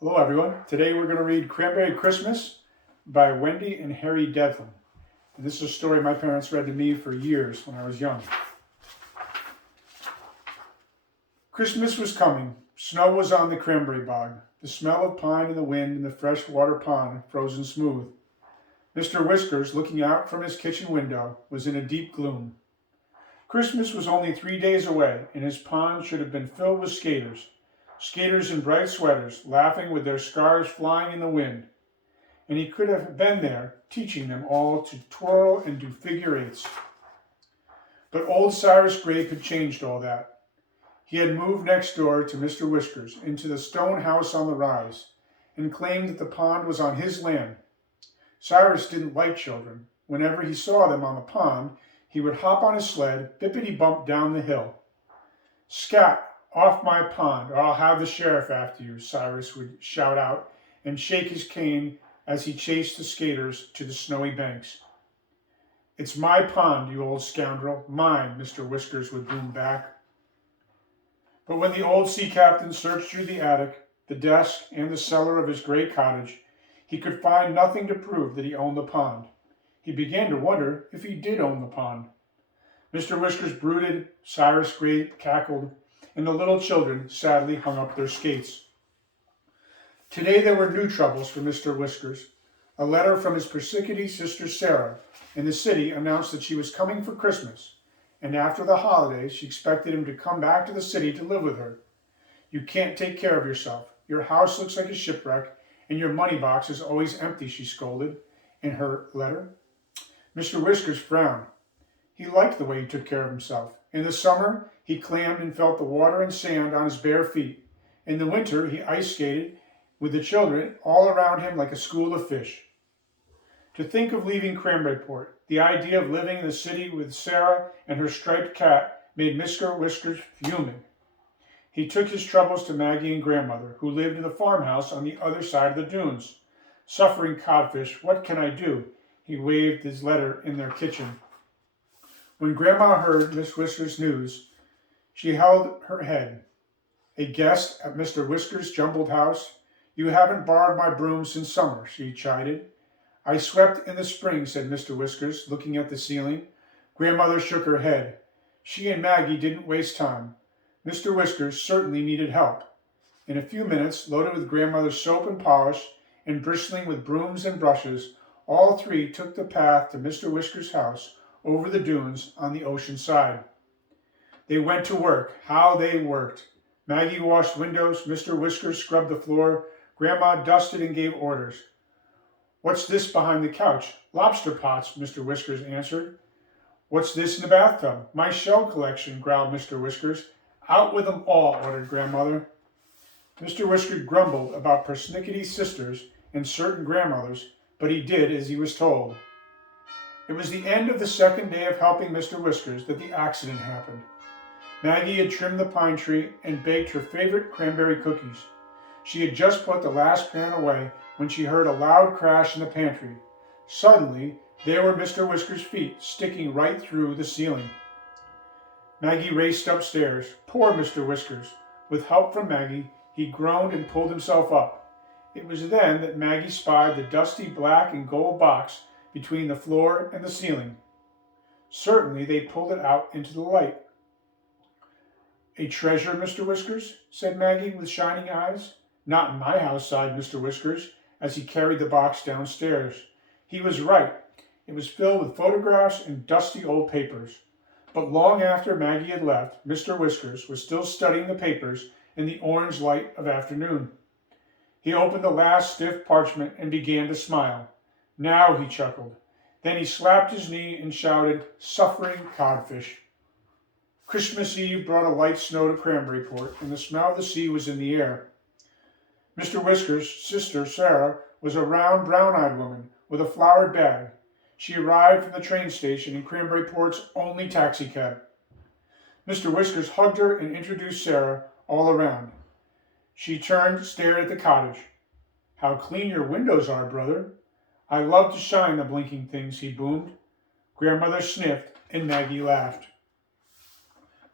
Hello, everyone. Today we're going to read Cranberry Christmas by Wendy and Harry Devlin. And this is a story my parents read to me for years when I was young. Christmas was coming. Snow was on the cranberry bog. The smell of pine in the wind and the fresh water pond frozen smooth. Mr. Whiskers, looking out from his kitchen window, was in a deep gloom. Christmas was only 3 days away, and his pond should have been filled with skaters. Skaters in bright sweaters, laughing with their scarves flying in the wind. And he could have been there, teaching them all to twirl and do figure eights. But old Cyrus Grape had changed all that. He had moved next door to Mr. Whiskers, into the stone house on the rise, and claimed that the pond was on his land. Cyrus didn't like children. Whenever he saw them on the pond, he would hop on his sled, bippity-bump down the hill. "Scat! Off my pond, or I'll have the sheriff after you," Cyrus would shout out and shake his cane as he chased the skaters to the snowy banks. "It's my pond, you old scoundrel, mine," Mr. Whiskers would boom back. But when the old sea captain searched through the attic, the desk, and the cellar of his gray cottage, he could find nothing to prove that he owned the pond. He began to wonder if he did own the pond. Mr. Whiskers brooded, Cyrus Grape cackled, and the little children sadly hung up their skates. Today there were new troubles for Mr. Whiskers. A letter from his persnickety sister Sarah in the city announced that she was coming for Christmas, and after the holidays she expected him to come back to the city to live with her. "You can't take care of yourself. Your house looks like a shipwreck, and your money box is always empty," she scolded in her letter. Mr. Whiskers frowned. He liked the way he took care of himself. In the summer, he clammed and felt the water and sand on his bare feet. In the winter, he ice skated with the children all around him like a school of fish. To think of leaving Cranberryport, the idea of living in the city with Sarah and her striped cat, made Mr. Whiskers fuming. He took his troubles to Maggie and grandmother, who lived in the farmhouse on the other side of the dunes. "Suffering codfish, what can I do?" He waved his letter in their kitchen. When Grandma heard Miss Whiskers' news, she held her head. "A guest at Mr. Whiskers' jumbled house? You haven't borrowed my broom since summer," she chided. "I swept in the spring," said Mr. Whiskers, looking at the ceiling. Grandmother shook her head. She and Maggie didn't waste time. Mr. Whiskers certainly needed help. In a few minutes, loaded with grandmother's soap and polish, and bristling with brooms and brushes, all three took the path to Mr. Whiskers' house, over the dunes on the ocean side. They went to work. How they worked! Maggie washed windows, Mr. Whiskers scrubbed the floor, Grandma dusted and gave orders. "What's this behind the couch?" "Lobster pots," Mr. Whiskers answered. "What's this in the bathtub?" "My shell collection," growled Mr. Whiskers. "Out with them all," ordered Grandmother. Mr. Whiskers grumbled about persnickety sisters and certain grandmothers, but he did as he was told. It was the end of the second day of helping Mr. Whiskers that the accident happened. Maggie had trimmed the pine tree and baked her favorite cranberry cookies. She had just put the last pan away when she heard a loud crash in the pantry. Suddenly, there were Mr. Whiskers' feet sticking right through the ceiling. Maggie raced upstairs. Poor Mr. Whiskers. With help from Maggie, he groaned and pulled himself up. It was then that Maggie spied the dusty black and gold box between the floor and the ceiling. Certainly they pulled it out into the light. "A treasure, Mr. Whiskers?" said Maggie with shining eyes. "Not in my house," sighed Mr. Whiskers as he carried the box downstairs. He was right. It was filled with photographs and dusty old papers. But long after Maggie had left, Mr. Whiskers was still studying the papers in the orange light of afternoon. He opened the last stiff parchment and began to smile. "Now," he chuckled. Then he slapped his knee and shouted, "Suffering codfish." Christmas Eve brought a light snow to Cranberryport, and the smell of the sea was in the air. Mr. Whiskers' sister, Sarah, was a round, brown-eyed woman with a flowered bag. She arrived from the train station in Cranberryport's only taxicab. Mr. Whiskers hugged her and introduced Sarah all around. She turned, stared at the cottage. "How clean your windows are, brother." "I love to shine the blinking things," he boomed. Grandmother sniffed, and Maggie laughed.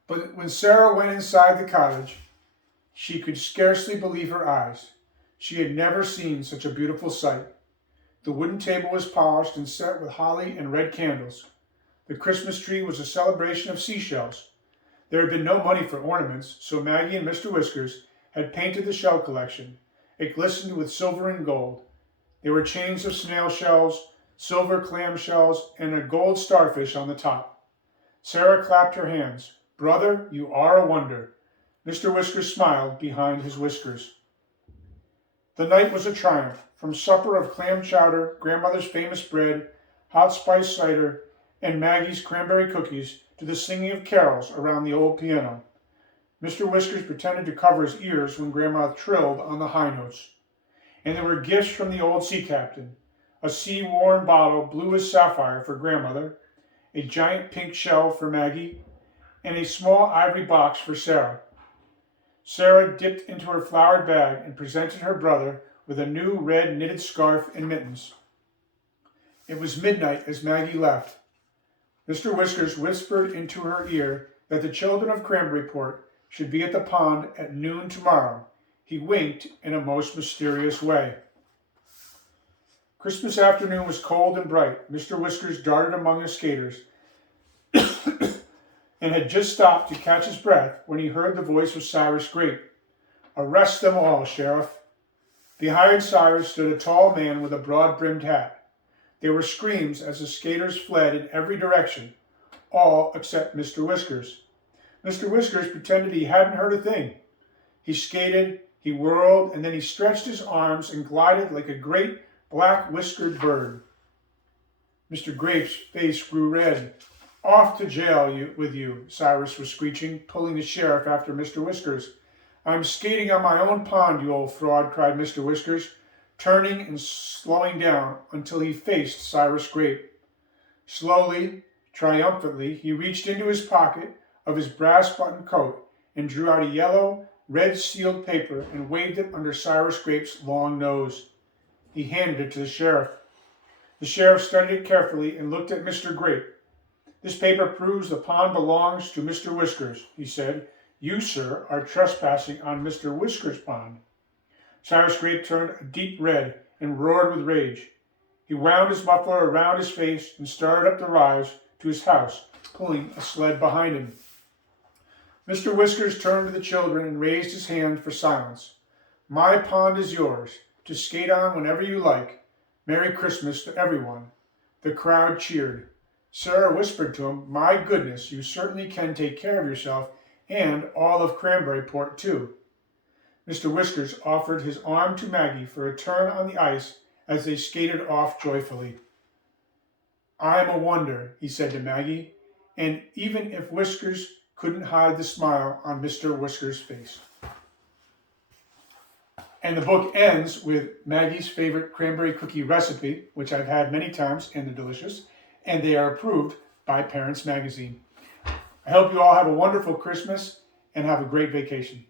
But when Sarah went inside the cottage, she could scarcely believe her eyes. She had never seen such a beautiful sight. The wooden table was polished and set with holly and red candles. The Christmas tree was a celebration of seashells. There had been no money for ornaments, so Maggie and Mr. Whiskers had painted the shell collection. It glistened with silver and gold. There were chains of snail shells, silver clam shells, and a gold starfish on the top. Sarah clapped her hands. "Brother, you are a wonder." Mr. Whiskers smiled behind his whiskers. The night was a triumph. From supper of clam chowder, grandmother's famous bread, hot spice cider, and Maggie's cranberry cookies, to the singing of carols around the old piano. Mr. Whiskers pretended to cover his ears when Grandma trilled on the high notes. And there were gifts from the old sea captain: a sea-worn bottle blue as sapphire for grandmother, a giant pink shell for Maggie, and a small ivory box for Sarah. Sarah dipped into her flowered bag and presented her brother with a new red knitted scarf and mittens. It was midnight as Maggie left. Mr. Whiskers whispered into her ear that the children of Cranberryport should be at the pond at noon tomorrow. He winked in a most mysterious way. Christmas afternoon was cold and bright. Mr. Whiskers darted among the skaters and had just stopped to catch his breath when he heard the voice of Cyrus Grape. "Arrest them all, Sheriff." Behind Cyrus stood a tall man with a broad-brimmed hat. There were screams as the skaters fled in every direction, all except Mr. Whiskers. Mr. Whiskers pretended he hadn't heard a thing. He skated, he whirled, and then he stretched his arms and glided like a great black-whiskered bird. Mr. Grape's face grew red. "Off to jail with you," Cyrus was screeching, pulling the sheriff after Mr. Whiskers. "I'm skating on my own pond, you old fraud," cried Mr. Whiskers, turning and slowing down until he faced Cyrus Grape. Slowly, triumphantly, he reached into his pocket of his brass-buttoned coat and drew out a yellow, red-sealed paper and waved it under Cyrus Grape's long nose. He handed it to the sheriff. The sheriff studied it carefully and looked at Mr. Grape. "This paper proves the pond belongs to Mr. Whiskers," he said. "You, sir, are trespassing on Mr. Whiskers' pond." Cyrus Grape turned a deep red and roared with rage. He wound his muffler around his face and started up the rise to his house, pulling a sled behind him. Mr. Whiskers turned to the children and raised his hand for silence. "My pond is yours, to skate on whenever you like. Merry Christmas to everyone." The crowd cheered. Sarah whispered to him, "My goodness, you certainly can take care of yourself and all of Cranberryport, too." Mr. Whiskers offered his arm to Maggie for a turn on the ice as they skated off joyfully. "I'm a wonder," he said to Maggie, and even if Whiskers couldn't hide the smile on Mr. Whiskers' face. And the book ends with Maggie's favorite cranberry cookie recipe, which I've had many times and they're delicious, and they are approved by Parents Magazine. I hope you all have a wonderful Christmas and have a great vacation.